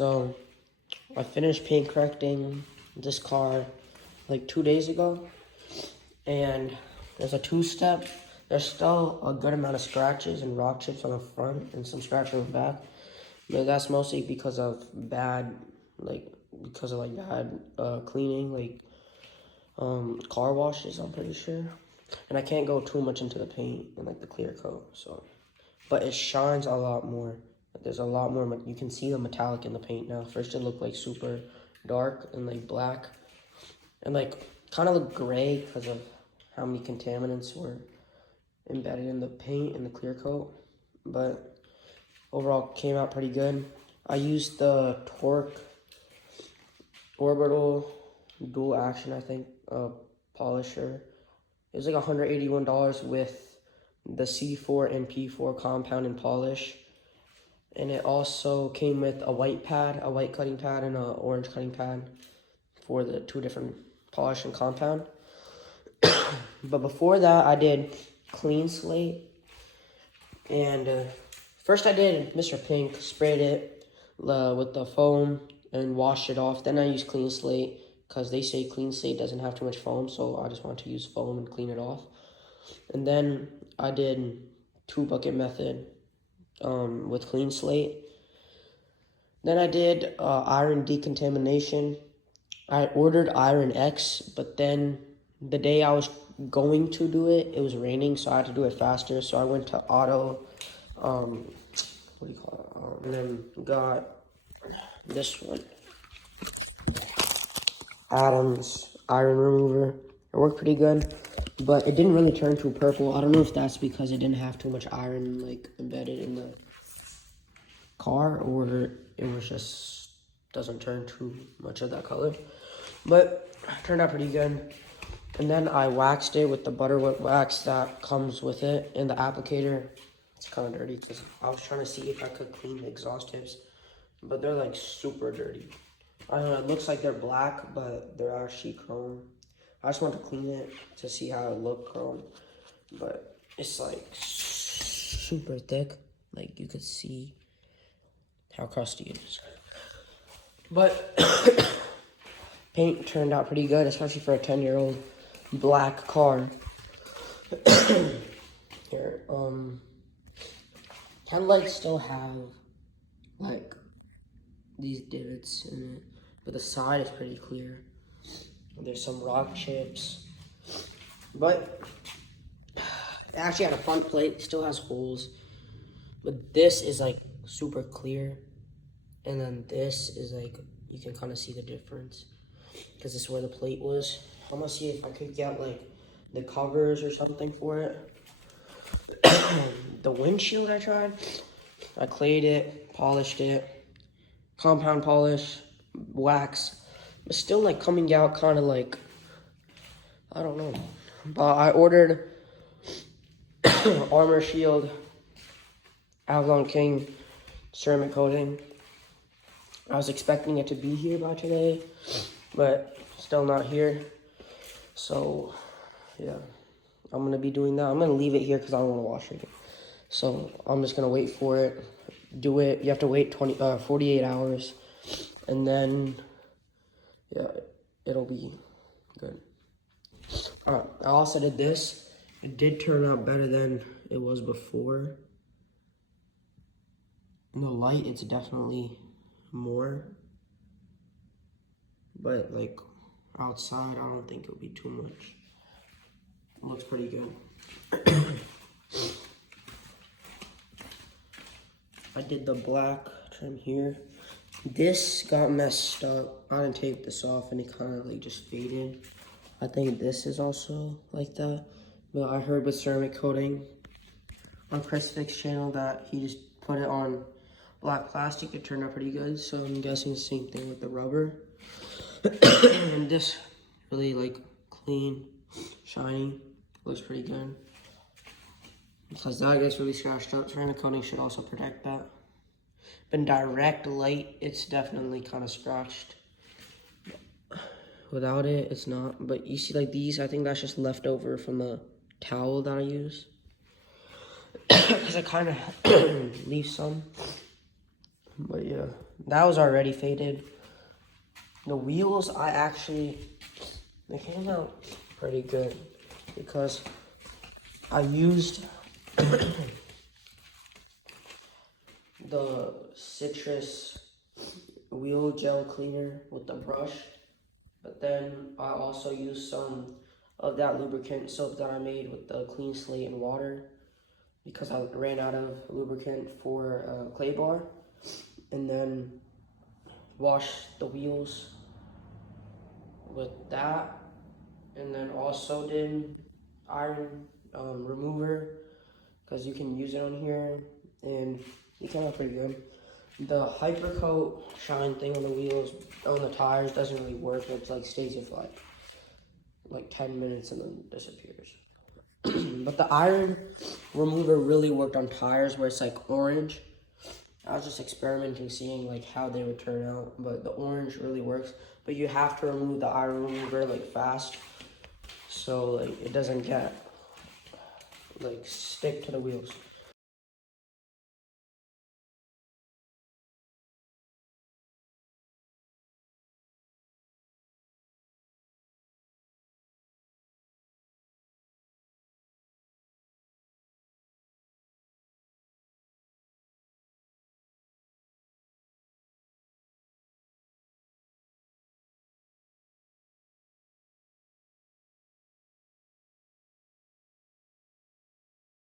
So I finished paint correcting this car like 2 days ago, and there's a two-step. There's still a good amount of scratches and rock chips on the front and some scratches on the back, but that's mostly because of bad cleaning, car washes, I'm pretty sure. And I can't go too much into the paint and like the clear coat, so. But it shines a lot more. There's a lot more, you can see the metallic in the paint now. First it looked like super dark and like black and like kind of looked gray because of how many contaminants were embedded in the paint and the clear coat. But overall came out pretty good. I used the Torque Orbital dual action, I think, polisher. It was like $181 with the C4 and P4 compound and polish. And it also came with a white pad, a white cutting pad, and an orange cutting pad for the two different polish and compound. But before that, I did clean slate. And first I did Mr. Pink, sprayed it with the foam and washed it off. Then I used clean slate because they say clean slate doesn't have too much foam, so I just want to use foam and clean it off. And then I did 2-bucket method with clean slate. Then I did iron decontamination. I ordered Iron X, but then the day I was going to do it, it was raining, so I had to do it faster. So I went to Auto, and then got this one, Adams Iron Remover. It worked pretty good, but it didn't really turn too purple. I don't know if that's because it didn't have too much iron like embedded in the car, or it was just doesn't turn too much of that color. But it turned out pretty good. And then I waxed it with the butterwhip wax that comes with it in the applicator. It's kind of dirty because I was trying to see if I could clean the exhaust tips, but they're like super dirty. I don't know, it looks like they're black, but they're actually chrome. I just want to clean it to see how it looked chrome, but it's like super thick. Like you could see how crusty it is. But paint turned out pretty good, especially for a 10-year-old black car. Here, headlights still have like these divots in it, but the side is pretty clear. There's some rock chips, but it actually had a front plate. It still has holes, but this is like super clear, and then this is like you can kind of see the difference because this is where the plate was. I'm gonna see if I could get like the covers or something for it. The windshield I tried, I clayed it, polished it, compound polish, wax. It's still like coming out kind of like, I don't know. But I ordered Armor Shield Avalon King ceramic coating. I was expecting it to be here by today, but still not here. So yeah, I'm gonna be doing that. I'm gonna leave it here because I don't want to wash it. So I'm just gonna wait for it, do it. You have to wait 48 hours, and then yeah, it'll be good. I also did this. It did turn out better than it was before. In the light, it's definitely more, but like outside, I don't think it'll be too much. It looks pretty good. I did the black trim here. This got messed up. I didn't tape this off and it kind of like just faded. I think this is also like that. But I heard with ceramic coating on Chris Fick's channel that he just put it on black plastic. It turned out pretty good. So I'm guessing the same thing with the rubber. And this really like clean, shiny, looks pretty good. Because that gets really scratched up. Ceramic coating should also protect that. But in direct light, it's definitely kind of scratched. Without it, it's not. But you see like these, I think that's just left over from the towel that I use. Because I kind of leave some. But yeah, that was already faded. The wheels, they came out pretty good because I used the citrus wheel gel cleaner with the brush, but then I also used some of that lubricant soap that I made with the clean slate and water because I ran out of lubricant for clay bar, and then washed the wheels with that, and then also did iron remover because you can use it on here, and it came out pretty good. The Hypercoat shine thing on the wheels, on the tires, doesn't really work. It's like stays it for like 10 minutes and then disappears. But the iron remover really worked on tires where it's like orange. I was just experimenting, seeing like how they would turn out, but the orange really works. But you have to remove the iron remover like fast, so like it doesn't get like stick to the wheels.